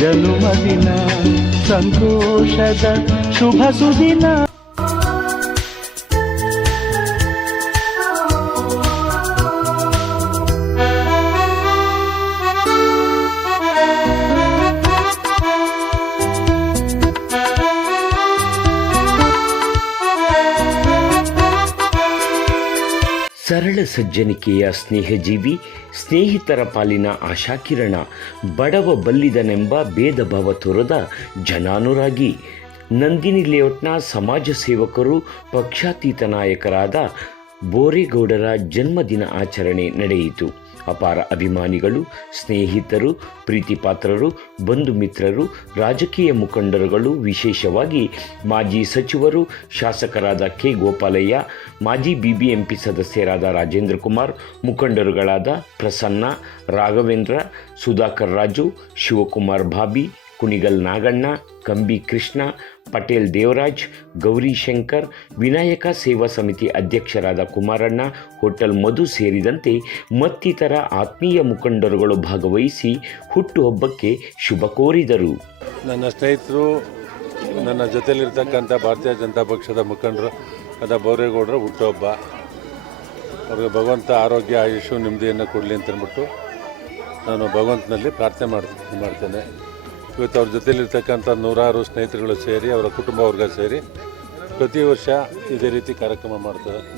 ಜನುಮದಿನ ಸಂತೋಷದ ಶುಭ ಸುದಿನ. ಸರಳ ಸಜ್ಜನಿಕೆಯ ಸ್ನೇಹಜೀವಿ, ಸ್ನೇಹಿತರ ಪಾಲಿನ ಆಶಾಕಿರಣ, ಬಡವ ಬಲ್ಲಿದನೆಂಬ ಭೇದ ಭಾವ ತೋರದ ಜನಾನುರಾಗಿ, ನಂದಿನಿ ಲೇಔಟ್ನ ಸಮಾಜ ಸೇವಕರು, ಪಕ್ಷಾತೀತ ನಾಯಕರಾದ ಬೋರೇಗೌಡರ ಜನ್ಮದಿನ ಆಚರಣೆ ನಡೆಯಿತು. ಅಪಾರ ಅಭಿಮಾನಿಗಳು, ಸ್ನೇಹಿತರು, ಪ್ರೀತಿಪಾತ್ರರು, ಬಂಧು ಮಿತ್ರರು, ರಾಜಕೀಯ ಮುಖಂಡರುಗಳು, ವಿಶೇಷವಾಗಿ ಮಾಜಿ ಸಚಿವರು, ಶಾಸಕರಾದ ಕೆ ಗೋಪಾಲಯ್ಯ, ಮಾಜಿ ಬಿಬಿಎಂಪಿ ಸದಸ್ಯರಾದ ರಾಜೇಂದ್ರ ಕುಮಾರ್, ಮುಖಂಡರುಗಳಾದ ಪ್ರಸನ್ನ, ರಾಘವೇಂದ್ರ, ಸುಧಾಕರ್ ರಾಜು, ಶಿವಕುಮಾರ್ ಭಾಬಿ, ಕುಣಿಗಲ್ ನಾಗಣ್ಣ, ಕಂಬಿ ಕೃಷ್ಣ, ಪಟೇಲ್ ದೇವರಾಜ್, ಗೌರಿಶಂಕರ್, ವಿನಾಯಕ ಸೇವಾ ಸಮಿತಿ ಅಧ್ಯಕ್ಷರಾದ ಕುಮಾರಣ್ಣ, ಹೋಟೆಲ್ ಮಧು ಸೇರಿದಂತೆ ಮತ್ತಿತರ ಆತ್ಮೀಯ ಮುಖಂಡರುಗಳು ಭಾಗವಹಿಸಿ ಹುಟ್ಟುಹಬ್ಬಕ್ಕೆ ಶುಭ ಕೋರಿದರು. ನನ್ನ ಸ್ನೇಹಿತರು, ನನ್ನ ಜೊತೆಯಲ್ಲಿರ್ತಕ್ಕಂಥ ಭಾರತೀಯ ಜನತಾ ಪಕ್ಷದ ಮುಖಂಡರು ಆದ ಬೋರೇಗೌಡರ ಹುಟ್ಟುಹಬ್ಬ. ಅವ್ರಿಗೆ ಭಗವಂತ ಆರೋಗ್ಯ, ಆಯುಷು, ನೆಮ್ಮದಿಯನ್ನು ಕೊಡಲಿ ಅಂತಂದ್ಬಿಟ್ಟು ನಾನು ಭಗವಂತನಲ್ಲಿ ಪ್ರಾರ್ಥನೆ ಮಾಡ್ತೇನೆ. ಇವತ್ತು ಅವ್ರ ಜೊತೆಯಲ್ಲಿರ್ತಕ್ಕಂಥ ನೂರಾರು ಸ್ನೇಹಿತರುಗಳು ಸೇರಿ, ಅವರ ಕುಟುಂಬ ವರ್ಗ ಸೇರಿ ಪ್ರತಿ ವರ್ಷ ಇದೇ ರೀತಿ ಕಾರ್ಯಕ್ರಮ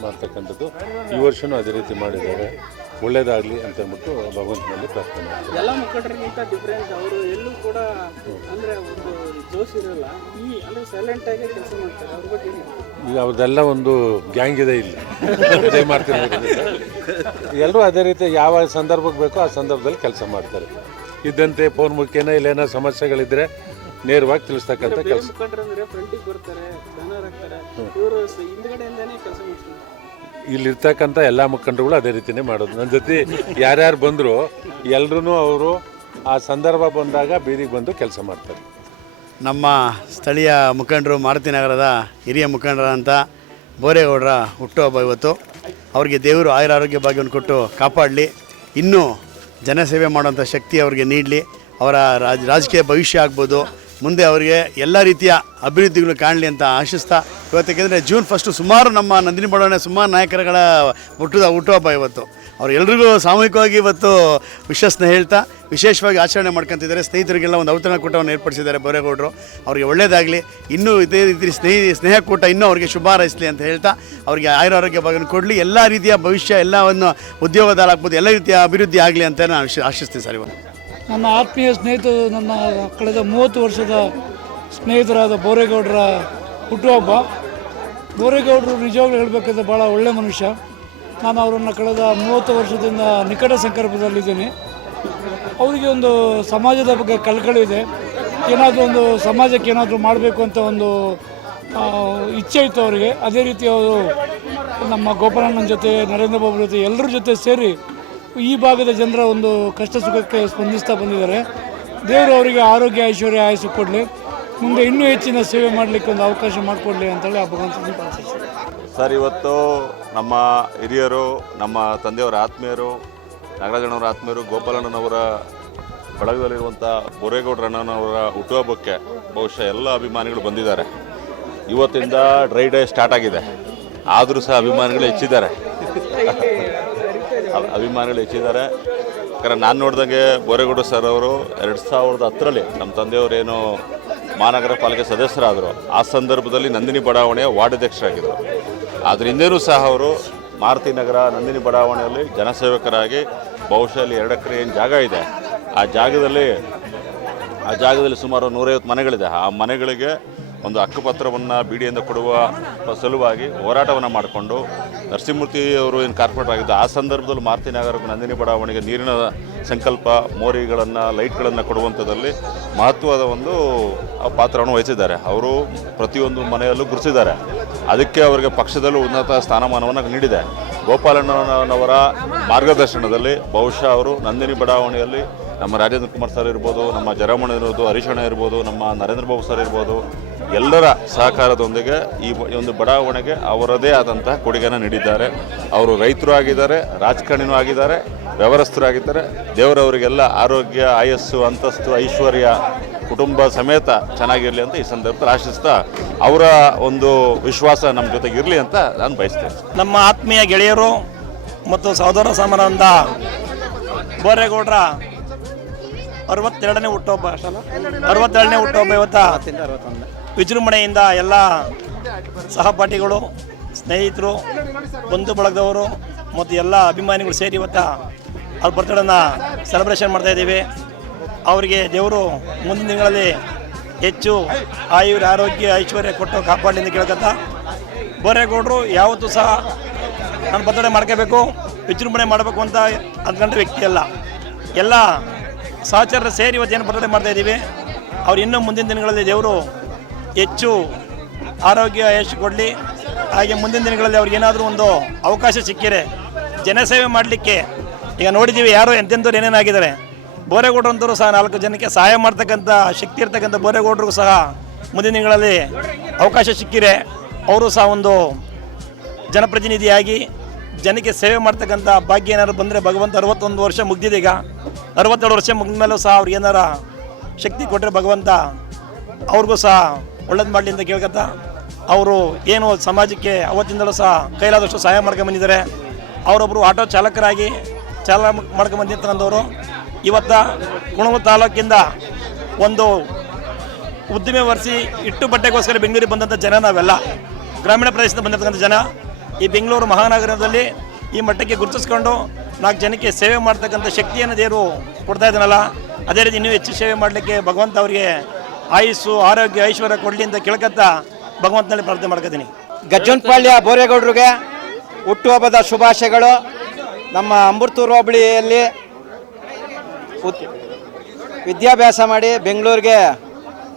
ಮಾಡ್ತಕ್ಕಂಥದ್ದು. ಈ ವರ್ಷವೂ ಅದೇ ರೀತಿ ಮಾಡಿದ್ದಾರೆ. ಒಳ್ಳೇದಾಗಲಿ ಅಂತಂದ್ಬಿಟ್ಟು ಭಗವಂತನಲ್ಲಿ ಪ್ರಾರ್ಥನೆ ಮಾಡ್ತಾರೆ. ಎಲ್ಲ ಮುಖಂಡರಿಗಿಂತ ಡಿಫ್ರೆಂಟ್ ಅವರು ಎಲ್ಲೂ ಕೂಡ ಅಂದರೆ ಒಂದು ಜೋಶ್ ಇರಲ್ಲ, ಅಂದರೆ ಸೈಲೆಂಟಾಗಿ ಕೆಲಸ ಮಾಡ್ತಾರೆ. ಅವ್ರ ಬಗ್ಗೆ ಈಗ ಅವ್ರದ್ದೆಲ್ಲ ಒಂದು ಗ್ಯಾಂಗ್ ಇದೆ ಇಲ್ಲಿ ಜೈ ಮಾಡ್ತಾರೆ. ಎಲ್ಲರೂ ಅದೇ ರೀತಿ ಯಾವ ಸಂದರ್ಭಕ್ಕೆ ಬೇಕೋ ಆ ಸಂದರ್ಭದಲ್ಲಿ ಕೆಲಸ ಮಾಡ್ತಾರೆ. ಇದ್ದಂತೆ ಫೋನ್ ಮುಖೇನ ಇಲ್ಲೇನೋ ಸಮಸ್ಯೆಗಳಿದ್ರೆ ನೇರವಾಗಿ ತಿಳಿಸ್ತಕ್ಕಂಥ ಕೆಲಸ. ಮುಖಂಡರಂದ್ರೆ ಫ್ರಂಟಿಗೆ ಬರ್ತಾರೆ, ಬ್ಯಾನರ್ ಹಾಕ್ತಾರೆ, ಇವರು ಹಿಂದ್ಗಡೆಯಿಂದನೇ ಕೆಲಸ ಮಾಡ್ತಾರೆ. ಇಲ್ಲಿರ್ತಕ್ಕಂಥ ಎಲ್ಲ ಮುಖಂಡರುಗಳು ಅದೇ ರೀತಿಯೇ ಮಾಡೋದು. ನನ್ನ ಜೊತೆ ಯಾರ್ಯಾರು ಬಂದರೂ ಎಲ್ಲರೂ ಅವರು ಆ ಸಂದರ್ಭ ಬಂದಾಗ ಬೀದಿಗೆ ಬಂದು ಕೆಲಸ ಮಾಡ್ತಾರೆ. ನಮ್ಮ ಸ್ಥಳೀಯ ಮುಖಂಡರು, ಮಾರುತಿ ನಗರದ ಹಿರಿಯ ಮುಖಂಡರಂಥ ಬೋರೇಗೌಡರ ಹುಟ್ಟುಹಬ್ಬ ಇವತ್ತು. ಅವರಿಗೆ ದೇವರು ಆಯುರಾರೋಗ್ಯ ಭಾಗ್ಯವನ್ನು ಕೊಟ್ಟು ಕಾಪಾಡಲಿ, ಇನ್ನೂ ಜನಸೇವೆ ಮಾಡುವಂಥ ಶಕ್ತಿ ಅವರಿಗೆ ನೀಡಲಿ. ಅವರ ರಾಜಕೀಯ ಭವಿಷ್ಯ ಆಗ್ಬೋದು, ಮುಂದೆ ಅವರಿಗೆ ಎಲ್ಲ ರೀತಿಯ ಅಭಿವೃದ್ಧಿಗಳು ಕಾಣಲಿ ಅಂತ ಆಶಿಸ್ತಾ, ಇವತ್ತೇಕೆಂದರೆ ಜೂನ್ 1 ಸುಮಾರು ನಮ್ಮ ನಂದಿನಿ ಬಡಾವಣೆ ಸುಮಾರು ನಾಯಕರುಗಳ ಹುಟ್ಟುಹಬ್ಬ ಇವತ್ತು. ಅವರು ಎಲ್ರಿಗೂ ಸಾಮೂಹಿಕವಾಗಿ ಇವತ್ತು ವಿಶ್ವಾಸನ ಹೇಳ್ತಾ ವಿಶೇಷವಾಗಿ ಆಚರಣೆ ಮಾಡ್ಕೊತಿದ್ದಾರೆ. ಸ್ನೇಹಿತರಿಗೆಲ್ಲ ಒಂದು ಔತಣಕೂಟವನ್ನು ಏರ್ಪಡಿಸಿದ್ದಾರೆ ಬೋರೇಗೌಡರು. ಅವರಿಗೆ ಒಳ್ಳೆಯದಾಗಲಿ, ಇನ್ನೂ ಇದೇ ರೀತಿ ಸ್ನೇಹಕೂಟ ಇನ್ನೂ ಅವರಿಗೆ ಶುಭ ಹಾರೈಸಲಿ ಅಂತ ಹೇಳ್ತಾ, ಅವರಿಗೆ ಆಯುರಾರೋಗ್ಯ ಭಾಗವನ್ನು ಕೊಡಲಿ, ಎಲ್ಲ ರೀತಿಯ ಭವಿಷ್ಯ, ಎಲ್ಲವನ್ನು ಉದ್ಯೋಗದಾಲಾಗ್ಬೋದು, ಎಲ್ಲ ರೀತಿಯ ಅಭಿವೃದ್ಧಿ ಆಗಲಿ ಅಂತ ನಾನು ಆಶಿಸ್ತೀನಿ ಸರ್. ಇವತ್ತು ನನ್ನ ಆತ್ಮೀಯ ಸ್ನೇಹಿತರು, ನನ್ನ ಕಳೆದ 30 ವರ್ಷದ ಸ್ನೇಹಿತರಾದ ಬೋರೇಗೌಡರ ಹುಟ್ಟುಹಬ್ಬ. ಬೋರೇಗೌಡರು ನಿಜವಾಗ್ಲೂ ಹೇಳಬೇಕಾದ್ರೆ ಭಾಳ ಒಳ್ಳೆಯ ಮನುಷ್ಯ. ನಾನು ಅವರನ್ನು ಕಳೆದ 30 ವರ್ಷದಿಂದ ನಿಕಟ ಸಂಪರ್ಕದಲ್ಲಿದ್ದೀನಿ. ಅವರಿಗೆ ಒಂದು ಸಮಾಜದ ಬಗ್ಗೆ ಕಳಕಳಿ ಇದೆ. ಏನಾದರೂ ಒಂದು ಸಮಾಜಕ್ಕೆ ಏನಾದರೂ ಮಾಡಬೇಕು ಅಂತ ಒಂದು ಇಚ್ಛೆ ಇತ್ತು ಅವರಿಗೆ. ಅದೇ ರೀತಿ ಅವರು ನಮ್ಮ ಗೋಪಾಲಣ್ಣನ ಜೊತೆ, ನರೇಂದ್ರ ಬಾಬು ಜೊತೆ ಎಲ್ಲರ ಜೊತೆ ಸೇರಿ ಈ ಭಾಗದ ಜನರ ಒಂದು ಕಷ್ಟ ಸುಖಕ್ಕೆ ಸ್ಪಂದಿಸ್ತಾ ಬಂದಿದ್ದಾರೆ. ದೇವರು ಅವರಿಗೆ ಆರೋಗ್ಯ, ಐಶ್ವರ್ಯ, ಆಯಸ್ಸು ಕೊಡಲಿ, ಮುಂದೆ ಇನ್ನೂ ಹೆಚ್ಚಿನ ಸೇವೆ ಮಾಡಲಿಕ್ಕೆ ಒಂದು ಅವಕಾಶ ಮಾಡಿಕೊಡಲಿ ಅಂತೇಳಿ ಆ ಭಗವಂತನ ಪ್ರಾರ್ಥಿಸ್ತೀನಿ. ಸರ್, ಇವತ್ತು ನಮ್ಮ ಹಿರಿಯರು, ನಮ್ಮ ತಂದೆಯವರ ಆತ್ಮೀಯರು, ನಾಗರಾಜಣ್ಣವರ ಆತ್ಮೀಯರು, ಗೋಪಾಲಣ್ಣನವರ ಬಳಗದಲ್ಲಿರುವಂಥ ಬೋರೇಗೌಡರಣ್ಣನವರ ಹುಟ್ಟುಹಬ್ಬಕ್ಕೆ ಬಹುಶಃ ಎಲ್ಲ ಅಭಿಮಾನಿಗಳು ಬಂದಿದ್ದಾರೆ. ಇವತ್ತಿಂದ ಡ್ರೈ ಡೇ ಸ್ಟಾರ್ಟ್ ಆಗಿದೆ. ಆದರೂ ಸಹ ಅಭಿಮಾನಿಗಳು ಹೆಚ್ಚಿದ್ದಾರೆ. ಯಾಕಂದರೆ ನಾನು ನೋಡಿದಂಗೆ ಬೋರೇಗೌಡ ಸರ್ ಅವರು 2010ರಲ್ಲಿ ನಮ್ಮ ತಂದೆಯವರೇನು ಮಹಾನಗರ ಪಾಲಿಕೆ ಸದಸ್ಯರಾದರು. ಆ ಸಂದರ್ಭದಲ್ಲಿ ನಂದಿನಿ ಬಡಾವಣೆಯ ವಾರ್ಡ್ ಅಧ್ಯಕ್ಷರಾಗಿದ್ದರು. ಅದ್ರ ಹಿಂದೆಯೂ ಸಹ ಅವರು ಮಾರುತಿ ನಗರ ನಂದಿನಿ ಬಡಾವಣೆಯಲ್ಲಿ ಜನಸೇವಕರಾಗಿ ಬಹುಶಃ 2 ಎಕರೆ ಏನು ಜಾಗ ಇದೆ, ಆ ಜಾಗದಲ್ಲಿ ಸುಮಾರು 150 ಮನೆಗಳಿದೆ. ಆ ಮನೆಗಳಿಗೆ ಒಂದು ಹಕ್ಕುಪತ್ರವನ್ನು ಬಿಡಿಯಿಂದ ಕೊಡುವ ಸಲುವಾಗಿ ಹೋರಾಟವನ್ನು ಮಾಡಿಕೊಂಡು ನರಸಿಂಹಮೂರ್ತಿ ಅವರು ಏನು ಕಾರ್ಪೊರೇಟರ್ ಆಗಿದ್ದು, ಆ ಸಂದರ್ಭದಲ್ಲಿ ಮಾರುತಿ ನಗರಕ್ಕೆ ನಂದಿನಿ ಬಡಾವಣೆಗೆ ನೀರಿನ ಸಂಕಲ್ಪ, ಮೋರಿಗಳನ್ನು, ಲೈಟ್ಗಳನ್ನು ಕೊಡುವಂಥದ್ದಲ್ಲಿ ಮಹತ್ವದ ಒಂದು ಪಾತ್ರವನ್ನು ವಹಿಸಿದ್ದಾರೆ. ಅವರು ಪ್ರತಿಯೊಂದು ಮನೆಯಲ್ಲೂ ಗುರುತಿಸಿದ್ದಾರೆ. ಅದಕ್ಕೆ ಅವರಿಗೆ ಪಕ್ಷದಲ್ಲೂ ಉನ್ನತ ಸ್ಥಾನಮಾನವನ್ನು ನೀಡಿದೆ. ಗೋಪಾಲಣ್ಣನವರ ಮಾರ್ಗದರ್ಶನದಲ್ಲಿ ಬಹುಶಃ ಅವರು ನಂದಿನಿ ಬಡಾವಣೆಯಲ್ಲಿ ನಮ್ಮ ರಾಜೇಂದ್ರ ಕುಮಾರ್ ಸರ್ ಇರ್ಬೋದು, ನಮ್ಮ ಜರಾಮಣ್ಣ ಇರ್ಬೋದು, ಹರೀಶಣ್ಣ ಇರ್ಬೋದು, ನಮ್ಮ ನರೇಂದ್ರ ಬಾಬು ಸರ್ ಇರ್ಬೋದು, ಎಲ್ಲರ ಸಹಕಾರದೊಂದಿಗೆ ಈ ಒಂದು ಬಡಾವಣೆಗೆ ಅವರದೇ ಆದಂತಹ ಕೊಡುಗೆಯನ್ನು ನೀಡಿದ್ದಾರೆ. ಅವರು ರೈತರು ಆಗಿದ್ದಾರೆ, ರಾಜಕಾರಣಿನೂ ಆಗಿದ್ದಾರೆ, ವ್ಯವಸ್ಥರಾಗಿದ್ದಾರೆ. ದೇವರವರಿಗೆಲ್ಲ ಆರೋಗ್ಯ, ಆಯಸ್ಸು, ಅಂತಸ್ತು, ಐಶ್ವರ್ಯ ಕುಟುಂಬ ಸಮೇತ ಚೆನ್ನಾಗಿರಲಿ ಅಂತ ಈ ಸಂದರ್ಭದಲ್ಲಿ ಆಶಿಸ್ತಾ ಅವರ ಒಂದು ವಿಶ್ವಾಸ ನಮ್ಮ ಜೊತೆಗೆ ಇರಲಿ ಅಂತ ನಾನು ಬಯಸ್ತೇನೆ. ನಮ್ಮ ಆತ್ಮೀಯ ಗೆಳೆಯರು ಮತ್ತು ಸಹೋದರ ಸಮಾನಂದ ಬೋರೇಗೌಡರ 62ನೇ ಹುಟ್ಟುಹಬ್ಬ ಅಷ್ಟಲ್ಲ 62ನೇ ಹುಟ್ಟುಹಬ್ಬ ಇವತ್ತು ವಿಜೃಂಭಣೆಯಿಂದ ಎಲ್ಲ ಸಹಪಾಠಿಗಳು, ಸ್ನೇಹಿತರು, ಬಂಧು ಬಳಗದವರು ಮತ್ತು ಎಲ್ಲ ಅಭಿಮಾನಿಗಳು ಸೇರಿ ಇವತ್ತು ಅವ್ರ ಬರ್ತಡೇನ ಸೆಲೆಬ್ರೇಷನ್ ಮಾಡ್ತಾಯಿದ್ದೀವಿ. ಅವರಿಗೆ ದೇವರು ಮುಂದಿನ ದಿನಗಳಲ್ಲಿ ಹೆಚ್ಚು ಆರೋಗ್ಯ ಐಶ್ವರ್ಯ ಕೊಟ್ಟು ಕಾಪಾಡಲಿ ಅಂತ ಕೇಳ್ಕೊತ, ಬೋರೇಗೌಡರು ಯಾವತ್ತೂ ಸಹ ನಾನು ಬರ್ತಡೇ ಮಾಡ್ಕೋಬೇಕು, ವಿಜೃಂಭಣೆ ಮಾಡಬೇಕು ಅಂತ ಅಂದ್ಕೊಂಡ ವ್ಯಕ್ತಿ ಅಲ್ಲ. ಎಲ್ಲ ಸಹಚರರು ಸೇರಿ ಇವತ್ತೇನು ಬರ್ತಡೇ ಮಾಡ್ತಾಯಿದ್ದೀವಿ. ಅವ್ರು ಇನ್ನೂ ಮುಂದಿನ ದಿನಗಳಲ್ಲಿ ದೇವರು ಹೆಚ್ಚು ಆರೋಗ್ಯ ಯಶಸ್ಸು ಕೊಡಲಿ. ಹಾಗೆ ಮುಂದಿನ ದಿನಗಳಲ್ಲಿ ಅವ್ರಿಗೆ ಏನಾದರೂ ಒಂದು ಅವಕಾಶ ಸಿಕ್ಕಿರೆ ಜನಸೇವೆ ಮಾಡಲಿಕ್ಕೆ, ಈಗ ನೋಡಿದ್ದೀವಿ ಯಾರೋ ಎಂತೆಂಥವ್ರು ಏನೇನಾಗಿದ್ದಾರೆ. ಬೋರೇಗೌಡರು ಅಂತರೂ ಸಹ 4 ಜನಕ್ಕೆ ಸಹಾಯ ಮಾಡ್ತಕ್ಕಂಥ ಶಕ್ತಿ ಇರ್ತಕ್ಕಂಥ ಬೋರೇಗೌಡರಿಗೂ ಸಹ ಮುಂದಿನ ದಿನಗಳಲ್ಲಿ ಅವಕಾಶ ಸಿಕ್ಕಿರೆ ಅವರು ಸಹ ಒಂದು ಜನಪ್ರತಿನಿಧಿಯಾಗಿ ಜನಕ್ಕೆ ಸೇವೆ ಮಾಡ್ತಕ್ಕಂಥ ಭಾಗ್ಯ ಏನಾದ್ರು ಬಂದರೆ, ಭಗವಂತ 61 ವರ್ಷ ಮುಗ್ದಿದೆ, ಈಗ 62 ವರ್ಷ ಮುಗಿದ ಮೇಲೂ ಸಹ ಅವ್ರಿಗೆ ಏನಾರ ಶಕ್ತಿ ಕೊಟ್ಟರೆ ಭಗವಂತ ಅವ್ರಿಗೂ ಸಹ ಒಳ್ಳೇದು ಮಾಡಲಿ ಅಂತ ಕೇಳ್ಕೊತ, ಅವರು ಏನು ಸಮಾಜಕ್ಕೆ ಅವತ್ತಿಂದಲೂ ಸಹ ಕೈಲಾದಷ್ಟು ಸಹಾಯ ಮಾಡ್ಕೊಂಬಂದಿದ್ದಾರೆ. ಅವರೊಬ್ಬರು ಆಟೋ ಚಾಲಕರಾಗಿ ಮಾಡ್ಕೊಂಬಂದಿರ್ತಕ್ಕಂಥವ್ರು ಇವತ್ತು ಕುಣಗಲ್ ತಾಲೂಕಿಂದ ಒಂದು ಉದ್ದಿಮೆ ಒರೆಸಿ ಇಟ್ಟು ಬಟ್ಟೆಗೋಸ್ಕರ ಬೆಂಗಳೂರಿಗೆ ಬಂದಂಥ ಜನ ನಾವೆಲ್ಲ ಗ್ರಾಮೀಣ ಪ್ರದೇಶದಿಂದ ಬಂದಿರ್ತಕ್ಕಂಥ ಜನ ಈ ಬೆಂಗಳೂರು ಮಹಾನಗರದಲ್ಲಿ ಈ ಮಟ್ಟಕ್ಕೆ ಗುರುತಿಸ್ಕೊಂಡು 4 ಜನಕ್ಕೆ ಸೇವೆ ಮಾಡ್ತಕ್ಕಂಥ ಶಕ್ತಿಯನ್ನು ದೇವರು ಕೊಡ್ತಾ ಇದ್ದಾನಲ್ಲ, ಅದೇ ರೀತಿ ಇನ್ನೂ ಹೆಚ್ಚು ಸೇವೆ ಮಾಡಲಿಕ್ಕೆ ಭಗವಂತ ಅವರಿಗೆ ಆಯುಸ್ಸು, ಆರೋಗ್ಯ, ಐಶ್ವರ್ಯ ಕೊಡಲಿ ಅಂತ ಕೇಳ್ಕೊತ ಭಗವಂತನಲ್ಲಿ ಪ್ರಾರ್ಥನೆ ಮಾಡ್ಕೊತೀನಿ. ಗಜ್ಜನಪಾಳ್ಯ ಬೋರೇಗೌಡರಿಗೆ ಹುಟ್ಟುಹಬ್ಬದ ಶುಭಾಶಯಗಳು. ನಮ್ಮ ಅಂಬರ್ತೂರು ಹೋಬಳಿಯಲ್ಲಿ ವಿದ್ಯಾಭ್ಯಾಸ ಮಾಡಿ ಬೆಂಗಳೂರಿಗೆ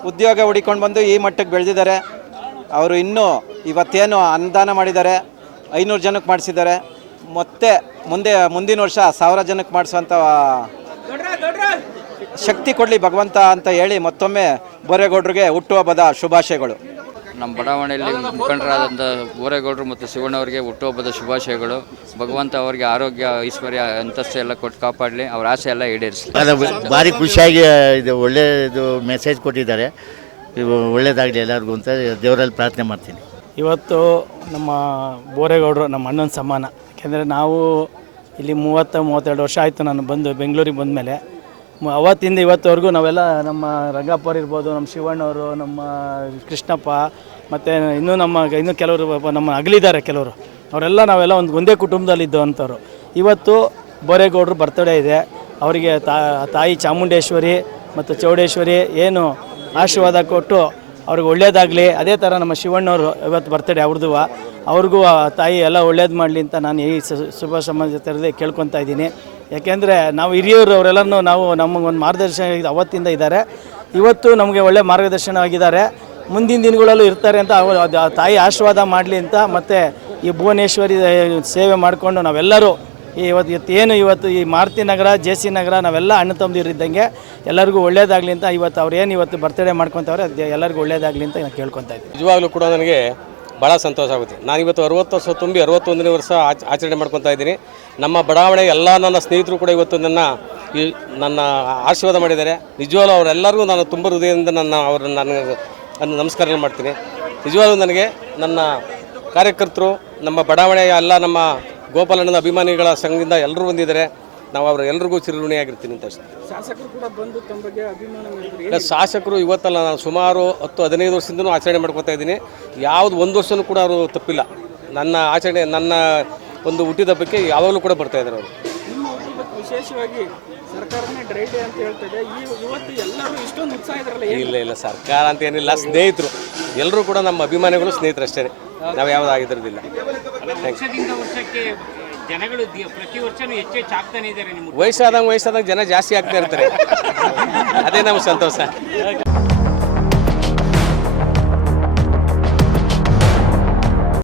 ಉದ್ಯೋಗ ಹುಡಿಕೊಂಡು ಬಂದು ಈ ಮಟ್ಟಕ್ಕೆ ಬೆಳೆದಿದ್ದಾರೆ. ಅವರು ಇನ್ನೂ ಇವತ್ತೇನು ಅನುದಾನ ಮಾಡಿದ್ದಾರೆ, 500 ಜನಕ್ಕೆ ಮಾಡಿಸಿದ್ದಾರೆ. ಮತ್ತೆ ಮುಂದಿನ ವರ್ಷ 1000 ಜನಕ್ಕೆ ಮಾಡಿಸುವಂಥ ಶಕ್ತಿ ಕೊಡಲಿ ಭಗವಂತ ಅಂತ ಹೇಳಿ ಮತ್ತೊಮ್ಮೆ ಬೋರೇಗೌಡರಿಗೆ ಹುಟ್ಟುಹಬ್ಬದ ಶುಭಾಶಯಗಳು. ನಮ್ಮ ಬಡಾವಣೆಯಲ್ಲಿ ಮುಖಂಡರಾದಂಥ ಬೋರೇಗೌಡರು ಮತ್ತು ಶಿವಣ್ಣವರಿಗೆ ಹುಟ್ಟುಹಬ್ಬದ ಶುಭಾಶಯಗಳು. ಭಗವಂತ ಅವರಿಗೆ ಆರೋಗ್ಯ, ಐಶ್ವರ್ಯ, ಅಂತಸ್ತು ಎಲ್ಲ ಕೊಟ್ಟು ಕಾಪಾಡಲಿ, ಅವ್ರ ಆಸೆ ಎಲ್ಲ ಈಡೇರಿಸಲಿ. ಅದು ಭಾರಿ ಖುಷಿಯಾಗಿ ಇದು ಒಳ್ಳೆಯದು ಮೆಸೇಜ್ ಕೊಟ್ಟಿದ್ದಾರೆ. ಇವು ಒಳ್ಳೇದಾಗಲಿ ಎಲ್ಲರಿಗೂ ಅಂತ ದೇವರಲ್ಲಿ ಪ್ರಾರ್ಥನೆ ಮಾಡ್ತೀನಿ. ಇವತ್ತು ನಮ್ಮ ಬೋರೇಗೌಡರು ನಮ್ಮ ಅಣ್ಣನ ಸಮಾನ. ಯಾಕೆಂದರೆ ನಾವು ಇಲ್ಲಿ 30-32 ವರ್ಷ ಆಯಿತು ನಾನು ಬಂದು ಬೆಂಗಳೂರಿಗೆ ಬಂದಮೇಲೆ. ಅವತ್ತಿಂದ ಇವತ್ತವರೆಗೂ ನಾವೆಲ್ಲ ನಮ್ಮ ರಂಗಪ್ಪರು ಇರ್ಬೋದು, ನಮ್ಮ ಶಿವಣ್ಣವರು, ನಮ್ಮ ಕೃಷ್ಣಪ್ಪ, ಮತ್ತು ಇನ್ನೂ ಕೆಲವರು ನಮ್ಮ ಅಗಲಿದ್ದಾರೆ ಕೆಲವರು, ಅವರೆಲ್ಲ ನಾವೆಲ್ಲ ಒಂದೇ ಕುಟುಂಬದಲ್ಲಿ ಇದ್ದವಂಥವ್ರು. ಇವತ್ತು ಬೋರೇಗೌಡರು ಬರ್ತಡೇ ಇದೆ. ಅವರಿಗೆ ತಾಯಿ ಚಾಮುಂಡೇಶ್ವರಿ ಮತ್ತು ಚೌಡೇಶ್ವರಿ ಏನು ಆಶೀರ್ವಾದ ಕೊಟ್ಟು ಅವ್ರಿಗೆ ಒಳ್ಳೇದಾಗಲಿ. ಅದೇ ಥರ ನಮ್ಮ ಶಿವಣ್ಣವರು ಇವತ್ತು ಬರ್ತಡೇ ಅವ್ರಿಗೂ ತಾಯಿ ಎಲ್ಲ ಒಳ್ಳೇದು ಮಾಡಲಿ ಅಂತ ನಾನು ಈ ಶುಭ ಸಮಾಜದಲ್ಲಿ ಕೇಳ್ಕೊತಾ ಇದ್ದೀನಿ. ಯಾಕೆಂದರೆ ನಾವು ಹಿರಿಯರು ಅವರೆಲ್ಲನೂ ನಮಗೊಂದು ಮಾರ್ಗದರ್ಶನ ಅವತ್ತಿಂದ ಇದ್ದಾರೆ, ಇವತ್ತು ನಮಗೆ ಒಳ್ಳೆ ಮಾರ್ಗದರ್ಶನ ಆಗಿದ್ದಾರೆ, ಮುಂದಿನ ದಿನಗಳಲ್ಲೂ ಇರ್ತಾರೆ ಅಂತ ತಾಯಿ ಆಶೀರ್ವಾದ ಮಾಡಲಿ ಅಂತ. ಮತ್ತು ಈ ಭುವನೇಶ್ವರಿ ಸೇವೆ ಮಾಡಿಕೊಂಡು ನಾವೆಲ್ಲರೂ ಇವತ್ತು ಈ ಮಾರುತಿ ನಗರ, JC ನಗರ ನಾವೆಲ್ಲ ಅಣ್ಣ ತಮ್ಮದಿರಿದ್ದಂಗೆ ಎಲ್ಲರಿಗೂ ಒಳ್ಳೇದಾಗಲಿ ಅಂತ ಇವತ್ತು ಬರ್ತಡೇ ಮಾಡ್ಕೊತವ್ರೆ, ಎಲ್ಲರಿಗೂ ಒಳ್ಳೇದಾಗಲಿ ಅಂತ ನಾನು ಕೇಳ್ಕೊತಾ ಇದ್ದೀನಿ. ನಿಜವಾಗ್ಲೂ ಕೂಡ ನನಗೆ ಭಾಳ ಸಂತೋಷ ಆಗುತ್ತೆ. ನಾನಿವತ್ತು 60 ವರ್ಷ ತುಂಬಿ 61ನೇ ವರ್ಷ ಆಚರಣೆ ಮಾಡ್ಕೊತಾ ಇದ್ದೀನಿ. ನಮ್ಮ ಬಡಾವಣೆ ಎಲ್ಲ ನನ್ನ ಸ್ನೇಹಿತರು ಕೂಡ ಇವತ್ತು ನನ್ನ ಆಶೀರ್ವಾದ ಮಾಡಿದ್ದಾರೆ. ನಿಜವಾಗ್ಲೂ ಅವರೆಲ್ಲರಿಗೂ ನಾನು ತುಂಬ ಹೃದಯದಿಂದ ನಾನು ನಮಸ್ಕಾರ ಮಾಡ್ತೀನಿ. ನಿಜವಾಗ್ಲೂ ನನಗೆ ನನ್ನ ಕಾರ್ಯಕರ್ತರು, ನಮ್ಮ ಬಡಾವಣೆಯ ಎಲ್ಲ ನಮ್ಮ ಗೋಪಾಲಣ್ಣನ ಅಭಿಮಾನಿಗಳ ಸಂಘದಿಂದ ಎಲ್ಲರೂ ಬಂದಿದ್ದಾರೆ. ನಾವು ಅವರೆಲ್ಲರಿಗೂ ಚಿರಋಣಿಯಾಗಿರ್ತೀನಿ ಅಂತ ಅಷ್ಟೇ. ಶಾಸಕರು ಕೂಡ ಬಂದು ತಮ್ಮ ಬಗ್ಗೆ ಅಭಿಮಾನ ಶಾಸಕರು ಇವತ್ತಲ್ಲ, ನಾನು ಸುಮಾರು 10-15 ವರ್ಷದಿಂದನೂ ಆಚರಣೆ ಮಾಡ್ಕೊತಾ ಇದ್ದೀನಿ. ಯಾವುದು ಒಂದು ವರ್ಷವೂ ಕೂಡ ಅವರು ತಪ್ಪಿಲ್ಲ. ನನ್ನ ಆಚರಣೆ, ನನ್ನ ಒಂದು ಹುಟ್ಟಿದಬ್ಬಕ್ಕೆ ಯಾವಾಗಲೂ ಕೂಡ ಬರ್ತಾ ಇದ್ದಾರೆ ಅವರು. ನಿಮ್ಮ ಹುಟ್ಟಿದಬ್ಬಕ್ಕೆ ವಿಶೇಷವಾಗಿ ಸರ್ಕಾರನೇ ಡ್ರೈ ಡೇ ಅಂತ ಹೇಳ್ತದೆ. ಇವತ್ತು ಎಲ್ಲರೂ ಇಷ್ಟೊಂದು ಉತ್ಸಾಹ ಇದ್ರಲ್ಲ? ಇಲ್ಲ ಸರ್ಕಾರ ಅಂತ ಏನಿಲ್ಲ, ಸ್ನೇಹಿತರು ಎಲ್ಲರೂ ಕೂಡ ನಮ್ಮ ಅಭಿಮಾನಿಗಳು, ಸ್ನೇಹಿತರು ಅಷ್ಟೇ. ನಾವು ಯಾವುದು ಆಗಿರೋದಿಲ್ಲ. ಜನಗಳು ಪ್ರತಿ ವರ್ಷನೂ ಹೆಚ್ಚೆಚ್ಚು ಆಗ್ತಾನೆ ಇದ್ದಾರೆ. ವಯಸ್ಸಾದಂಗೆ ಜನ ಜಾಸ್ತಿ ಆಗ್ತಾ ಇರ್ತಾರೆ. ಅದೇ ನಮ್ಮ ಸಂತೋಷ.